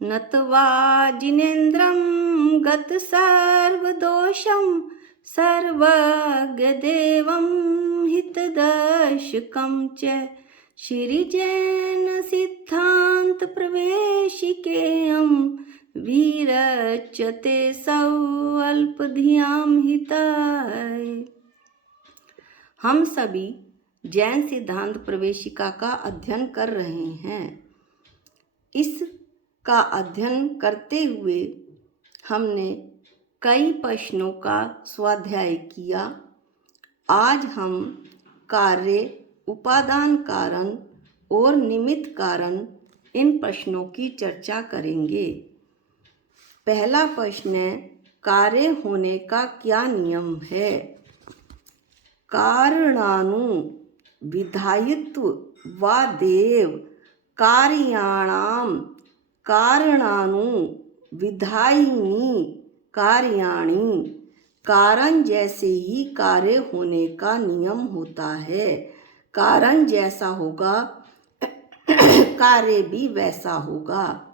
नत्वा जिनेन्द्रं गतसर्वदोषं सर्वज्ञदेवं हितदर्शकं च श्रीजैन सिद्धांत प्रवेशिकेयं विरच्यते सौअल्पधियां हिताय। हम सभी जैन सिद्धांत प्रवेशिका का अध्ययन कर रहे हैं। इसका अध्ययन करते हुए हमने कई प्रश्नों का स्वाध्याय किया। आज हम कार्य, उपादान कारण और निमित्त कारण इन प्रश्नों की चर्चा करेंगे। पहला प्रश्न है, कार्य होने का क्या नियम है? कारणानु विधायित्व वादेव कार्याणाम कारणानु विधायिनी कार्याणि। कारण जैसे ही कार्य होने का नियम होता है, कारण जैसा होगा कार्य भी वैसा होगा।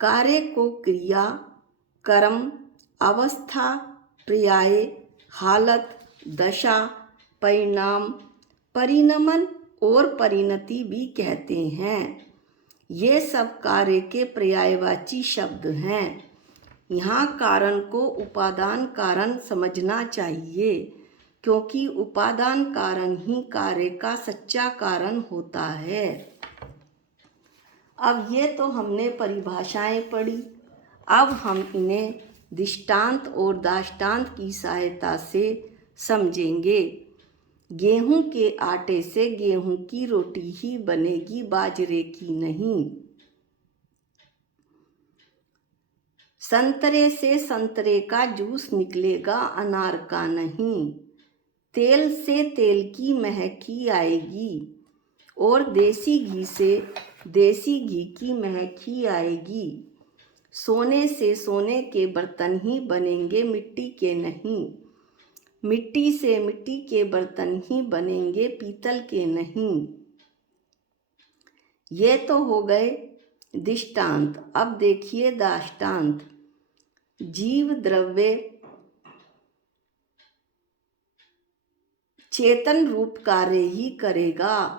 कार्य को क्रिया, कर्म, अवस्था, पर्याय, हालत, दशा, परिणाम, परिणमन और परिणति भी कहते हैं। ये सब कार्य के पर्यायवाची शब्द हैं। यहाँ कारण को उपादान कारण समझना चाहिए, क्योंकि उपादान कारण ही कार्य का सच्चा कारण होता है। अब ये तो हमने परिभाषाएं पढ़ी। अब हम इन्हें दृष्टांत और दाष्टांत की सहायता से समझेंगे। गेहूं के आटे से गेहूं की रोटी ही बनेगी, बाजरे की नहीं। संतरे से संतरे का जूस निकलेगा, अनार का नहीं। तेल से तेल की महकी आएगी और देसी घी से देसी घी की महकी आएगी। सोने से सोने के बर्तन ही बनेंगे, मिट्टी के नहीं। मिट्टी से मिट्टी के बर्तन ही बनेंगे, पीतल के नहीं। ये तो हो गए दृष्टांत। अब देखिए दाष्टांत। जीव द्रव्य चेतन रूप कार्य ही करेगा।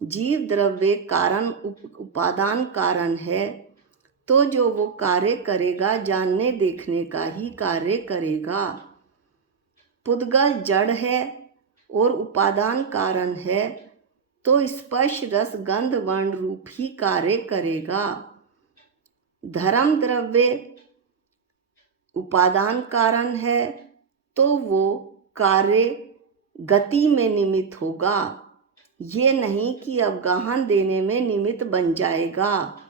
जीव द्रव्य कारण उपादान कारण है, तो जो वो कार्य करेगा जानने देखने का ही कार्य करेगा। पुद्गल जड़ है और उपादान कारण है, तो स्पर्श रस गंध वर्ण रूप ही कार्य करेगा। धर्म द्रव्य उपादान कारण है, तो वो कार्य गति में निमित्त होगा। ये नहीं कि अवगाहन देने में निमित्त बन जाएगा,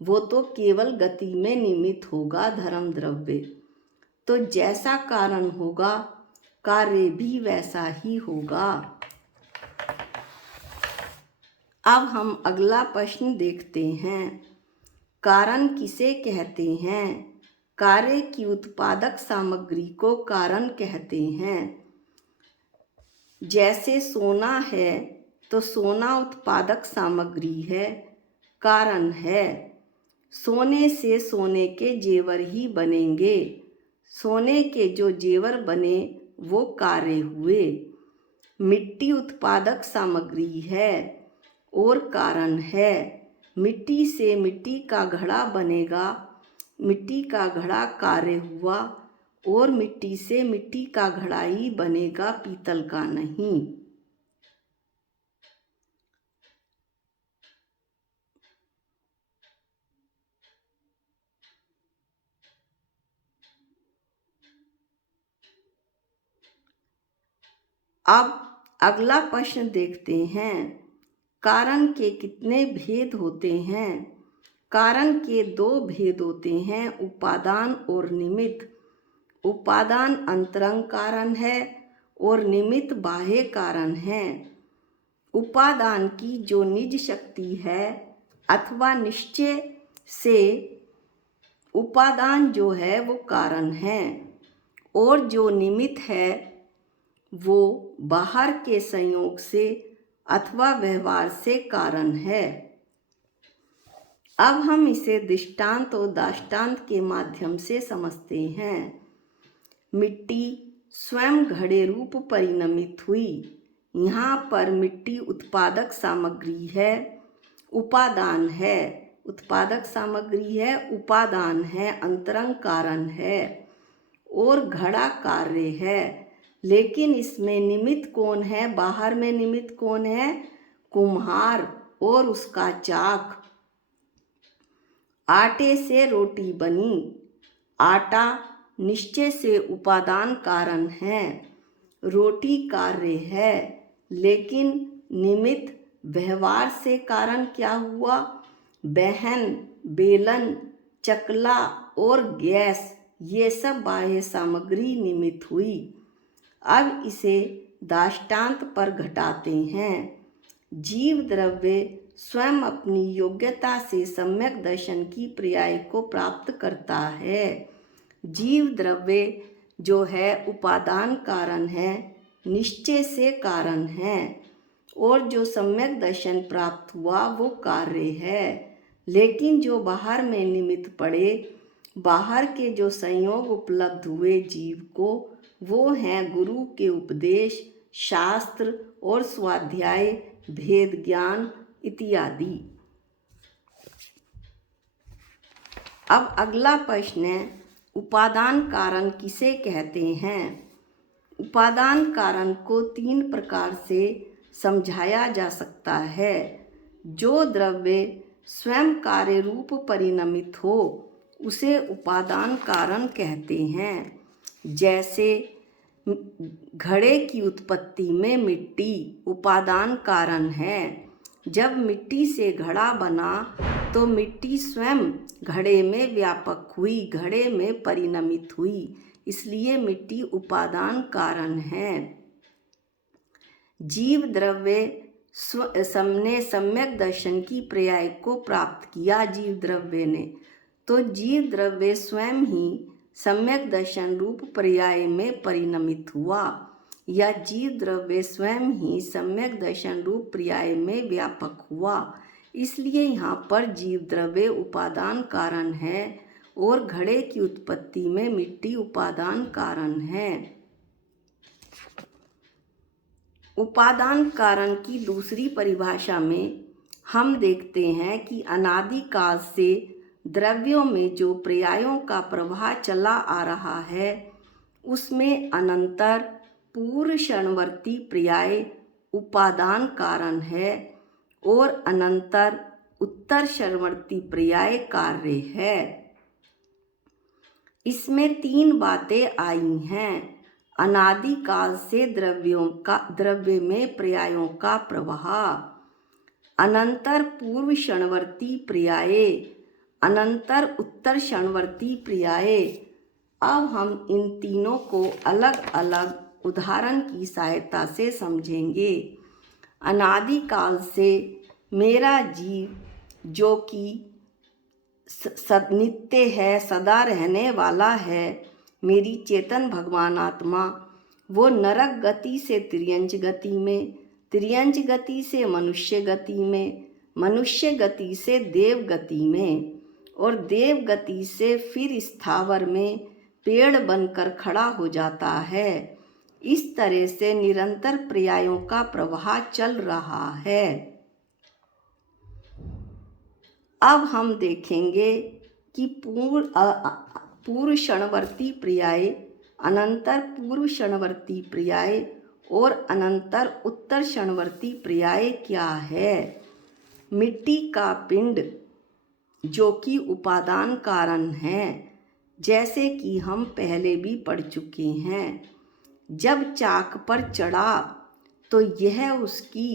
वो तो केवल गति में निमित्त होगा धर्म द्रव्य। तो जैसा कारण होगा कार्य भी वैसा ही होगा। अब हम अगला प्रश्न देखते हैं। कारण किसे कहते हैं? कार्य की उत्पादक सामग्री को कारण कहते हैं। जैसे सोना है तो सोना उत्पादक सामग्री है, कारण है। सोने से सोने के जेवर ही बनेंगे। सोने के जो जेवर बने वो कार्य हुए। मिट्टी उत्पादक सामग्री है और कारण है। मिट्टी से मिट्टी का घड़ा बनेगा, मिट्टी का घड़ा कार्य हुआ और मिट्टी से मिट्टी का घड़ा ही बनेगा, पीतल का नहीं। अब अगला प्रश्न देखते हैं। कारण के कितने भेद होते हैं? कारण के दो भेद होते हैं, उपादान और निमित्त। उपादान अंतरंग कारण है और निमित्त बाह्य कारण है। उपादान की जो निज शक्ति है अथवा निश्चय से उपादान जो है वो कारण है, और जो निमित्त है वो बाहर के संयोग से अथवा व्यवहार से कारण है। अब हम इसे दृष्टांत और दाष्टांत के माध्यम से समझते हैं। मिट्टी स्वयं घड़े रूप परिणमित हुई। यहाँ पर मिट्टी उत्पादक सामग्री है, उपादान है। उत्पादक सामग्री है, उपादान है, अंतरंग कारण है, और घड़ा कार्य है। लेकिन इसमें निमित्त कौन है? बाहर में निमित्त कौन है? कुम्हार और उसका चाक। आटे से रोटी बनी। आटा निश्चय से उपादान कारण है, रोटी कार्य है। लेकिन निमित्त व्यवहार से कारण क्या हुआ? बेहन, बेलन, चकला और गैस, ये सब बाह्य सामग्री निमित्त हुई। अब इसे दाष्टान्त पर घटाते हैं। जीव द्रव्य स्वयं अपनी योग्यता से सम्यक दर्शन की पर्याय को प्राप्त करता है। जीव द्रव्य जो है उपादान कारण है, निश्चय से कारण है, और जो सम्यक दर्शन प्राप्त हुआ वो कार्य है। लेकिन जो बाहर में निमित्त पड़े, बाहर के जो संयोग उपलब्ध हुए जीव को, वो हैं गुरु के उपदेश, शास्त्र और स्वाध्याय, भेद ज्ञान इत्यादि। अब अगला प्रश्न है, उपादान कारण किसे कहते हैं? उपादान कारण को 3 प्रकार से समझाया जा सकता है। जो द्रव्य स्वयं कार्य रूप परिणमित हो उसे उपादान कारण कहते हैं। जैसे घड़े की उत्पत्ति में मिट्टी उपादान कारण है। जब मिट्टी से घड़ा बना तो मिट्टी स्वयं घड़े में व्यापक हुई, घड़े में परिणमित हुई, इसलिए मिट्टी उपादान कारण है। जीव द्रव्य ने सम्यक दर्शन की पर्याय को प्राप्त किया जीव द्रव्य ने, तो जीव द्रव्य स्वयं ही सम्यक दर्शन रूप पर्याय में परिणमित हुआ, या जीव द्रव्य स्वयं ही सम्यक दर्शन रूप पर्याय में व्यापक हुआ। इसलिए यहाँ पर जीव द्रव्य उपादान कारण है और घड़े की उत्पत्ति में मिट्टी उपादान कारण है। उपादान कारण की दूसरी परिभाषा में हम देखते हैं कि अनादि काल से द्रव्यों में जो पर्यायों का प्रवाह चला आ रहा है उसमें अनंतर पूर्व क्षणवर्ती पर्याय उपादान कारण है और अनंतर उत्तर क्षणवर्ती पर्याय कार्य है। इसमें 3 बातें आई हैं। अनादि काल से द्रव्य में पर्यायों का प्रवाह, अनंतर पूर्व क्षणवर्ती पर्याय, अनंतर उत्तर क्षणवर्ती पर्याय। अब हम इन तीनों को अलग अलग उदाहरण की सहायता से समझेंगे। अनादि काल से मेरा जीव जो कि नित्य है, सदा रहने वाला है, मेरी चेतन भगवान आत्मा, वो नरक गति से तिर्यंच गति में, तिर्यंच गति से मनुष्य गति में, मनुष्य गति से देव गति में, और देव गति से फिर स्थावर में पेड़ बनकर खड़ा हो जाता है। इस तरह से निरंतर पर्यायों का प्रवाह चल रहा है। अब हम देखेंगे कि पूर्व क्षणवर्ती पर्याय, अनंतर पूर्व क्षणवर्ती पर्याय और अनंतर उत्तर क्षणवर्ती पर्याय क्या है। मिट्टी का पिंड जो कि उपादान कारण है, जैसे कि हम पहले भी पढ़ चुके हैं। जब चाक पर चढ़ा तो यह उसकी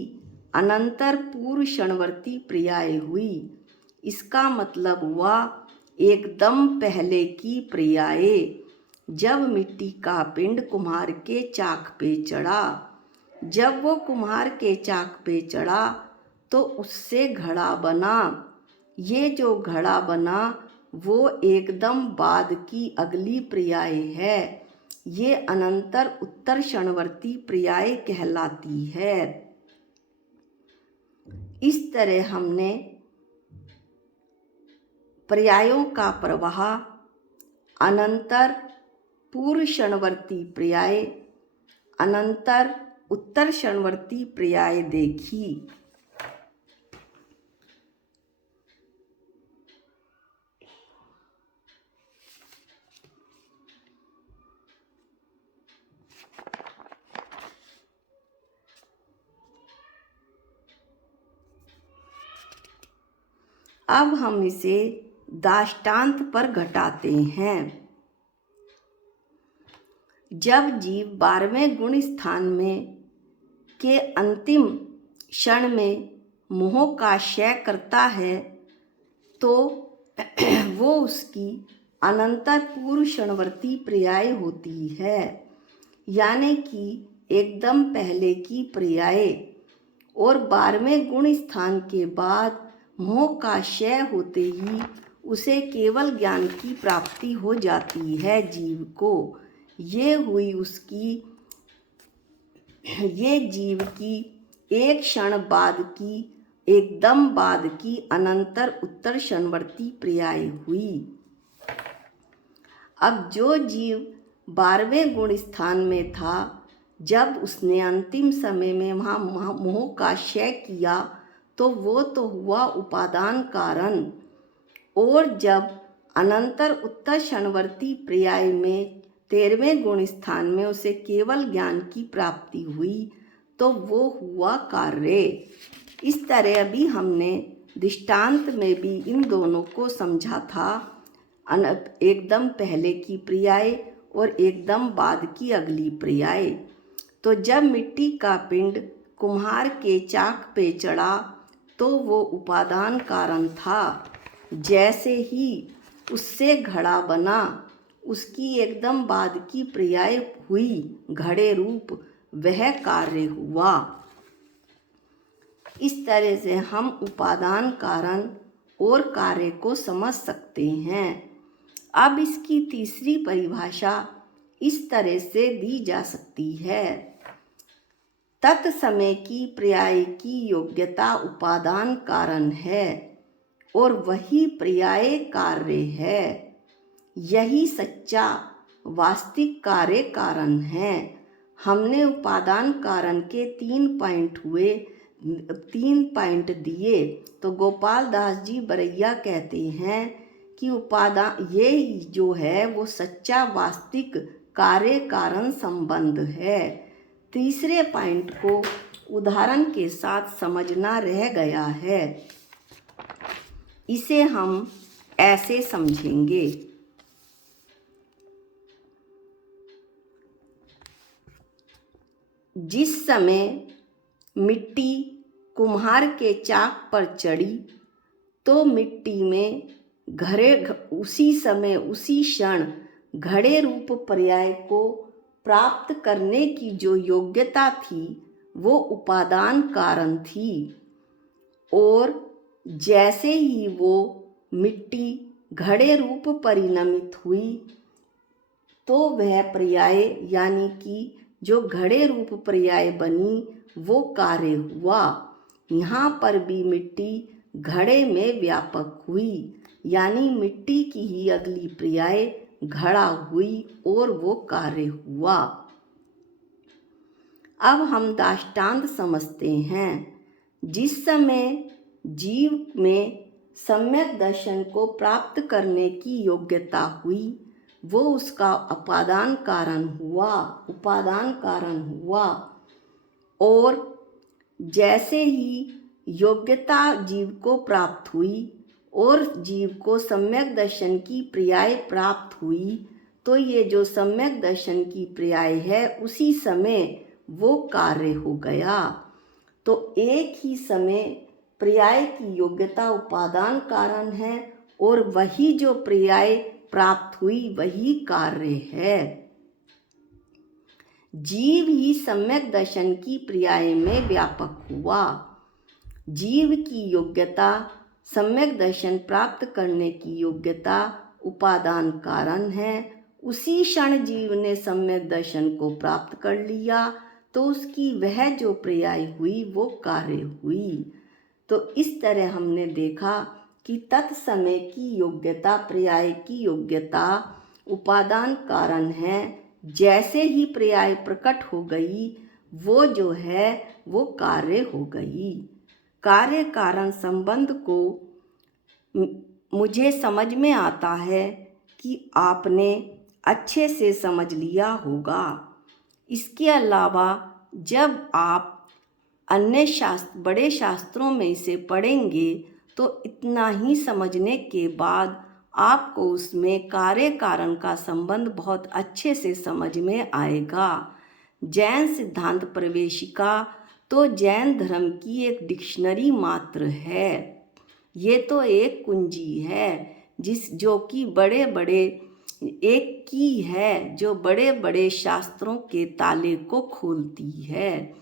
अनंतर पूर्व क्षणवर्ती पर्याय हुई। इसका मतलब हुआ एकदम पहले की पर्याय। जब मिट्टी का पिंड कुम्हार के चाक पे चढ़ा, जब वो कुम्हार के चाक पे चढ़ा तो उससे घड़ा बना। ये जो घड़ा बना वो एकदम बाद की अगली पर्याय है। ये अनंतर उत्तर क्षणवर्ती पर्याय कहलाती है। इस तरह हमने पर्यायों का प्रवाह, अनंतर पूर्व क्षणवर्ती पर्याय, अनंतर उत्तर क्षणवर्ती पर्याय देखी। अब हम इसे दृष्टांत पर घटाते हैं। जब जीव 12वें गुण स्थान में के अंतिम क्षण में मोह का क्षय करता है तो वो उसकी अनंतर पूर्व क्षणवर्ती पर्याय होती है, यानी कि एकदम पहले की पर्याय। और 12वें गुण स्थान के बाद मोह का क्षय होते ही उसे केवल ज्ञान की प्राप्ति हो जाती है जीव को। ये हुई उसकी, ये जीव की एक क्षण बाद की, एकदम बाद की अनंतर उत्तर क्षणवर्ती पर्याय हुई। अब जो जीव 12वें गुण स्थान में था, जब उसने अंतिम समय में वहाँ मोह का क्षय किया तो वो तो हुआ उपादान कारण। और जब अनंतर उत्तर क्षणवर्ती पर्याय में 13वें गुण स्थान में उसे केवल ज्ञान की प्राप्ति हुई तो वो हुआ कार्य। इस तरह अभी हमने दृष्टांत में भी इन दोनों को समझा था, एकदम पहले की पर्याय और एकदम बाद की अगली पर्याय। तो जब मिट्टी का पिंड कुम्हार के चाक पे चढ़ा तो वो उपादान कारण था। जैसे ही उससे घड़ा बना, उसकी एकदम बाद की पर्याय हुई घड़े रूप, वह कार्य हुआ। इस तरह से हम उपादान कारण और कार्य को समझ सकते हैं। अब इसकी तीसरी परिभाषा इस तरह से दी जा सकती है। तत्समय की पर्याय की योग्यता उपादान कारण है और वही पर्याय कार्य है। यही सच्चा वास्तविक कार्य कारण है। हमने उपादान कारण के 3 पॉइंट दिए। तो गोपाल दास जी बरैया कहते हैं कि उपादान ये जो है वो सच्चा वास्तविक कार्य कारण संबंध है। तीसरे पॉइंट को उदाहरण के साथ समझना रह गया है। इसे हम ऐसे समझेंगे। जिस समय मिट्टी कुम्हार के चाक पर चढ़ी तो मिट्टी में उसी समय उसी क्षण घड़े रूप पर्याय को प्राप्त करने की जो योग्यता थी वो उपादान कारण थी। और जैसे ही वो मिट्टी घड़े रूप परिणमित हुई तो वह पर्याय यानी कि जो घड़े रूप पर्याय बनी वो कार्य हुआ। यहाँ पर भी मिट्टी घड़े में व्यापक हुई, यानी मिट्टी की ही अगली पर्याय घड़ा हुई और वो कार्य हुआ। अब हम दृष्टांत समझते हैं। जिस समय जीव में सम्यक दर्शन को प्राप्त करने की योग्यता हुई वो उसका उपादान कारण हुआ। और जैसे ही योग्यता जीव को प्राप्त हुई और जीव को सम्यक दर्शन की पर्याय प्राप्त हुई तो ये जो सम्यक दर्शन की पर्याय है उसी समय वो कार्य हो गया। तो एक ही समय पर्याय की योग्यता उपादान कारण है और वही जो पर्याय प्राप्त हुई वही कार्य है। जीव ही सम्यक दर्शन की पर्याय में व्यापक हुआ। जीव की योग्यता, सम्यक दर्शन प्राप्त करने की योग्यता उपादान कारण है। उसी क्षण जीव ने सम्यक दर्शन को प्राप्त कर लिया तो उसकी वह जो पर्याय हुई वो कार्य हुई। तो इस तरह हमने देखा कि तत्समय की योग्यता पर्याय की योग्यता उपादान कारण है। जैसे ही पर्याय प्रकट हो गई वो जो है वो कार्य हो गई। कार्य कारण संबंध को मुझे समझ में आता है कि आपने अच्छे से समझ लिया होगा। इसके अलावा जब आप अन्य बड़े शास्त्रों में इसे पढ़ेंगे तो इतना ही समझने के बाद आपको उसमें कार्य कारण का संबंध बहुत अच्छे से समझ में आएगा। जैन सिद्धांत प्रवेशिका तो जैन धर्म की एक डिक्शनरी मात्र है। ये तो एक कुंजी है जो कि बड़े बड़े एक की है जो बड़े बड़े शास्त्रों के ताले को खोलती है।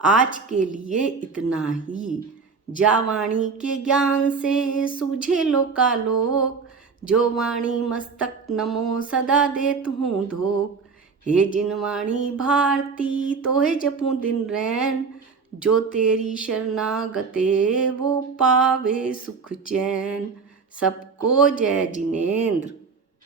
आज के लिए इतना ही। जा वाणी के ज्ञान से सूझे लोकालोक, जो वाणी मस्तक नमो सदा देत हूँ धोख। हे जिन वाणी भारती तोहे जपूं दिन रैन, जो तेरी शरणागते वो पावे सुख चैन। सबको जय जिनेंद्र।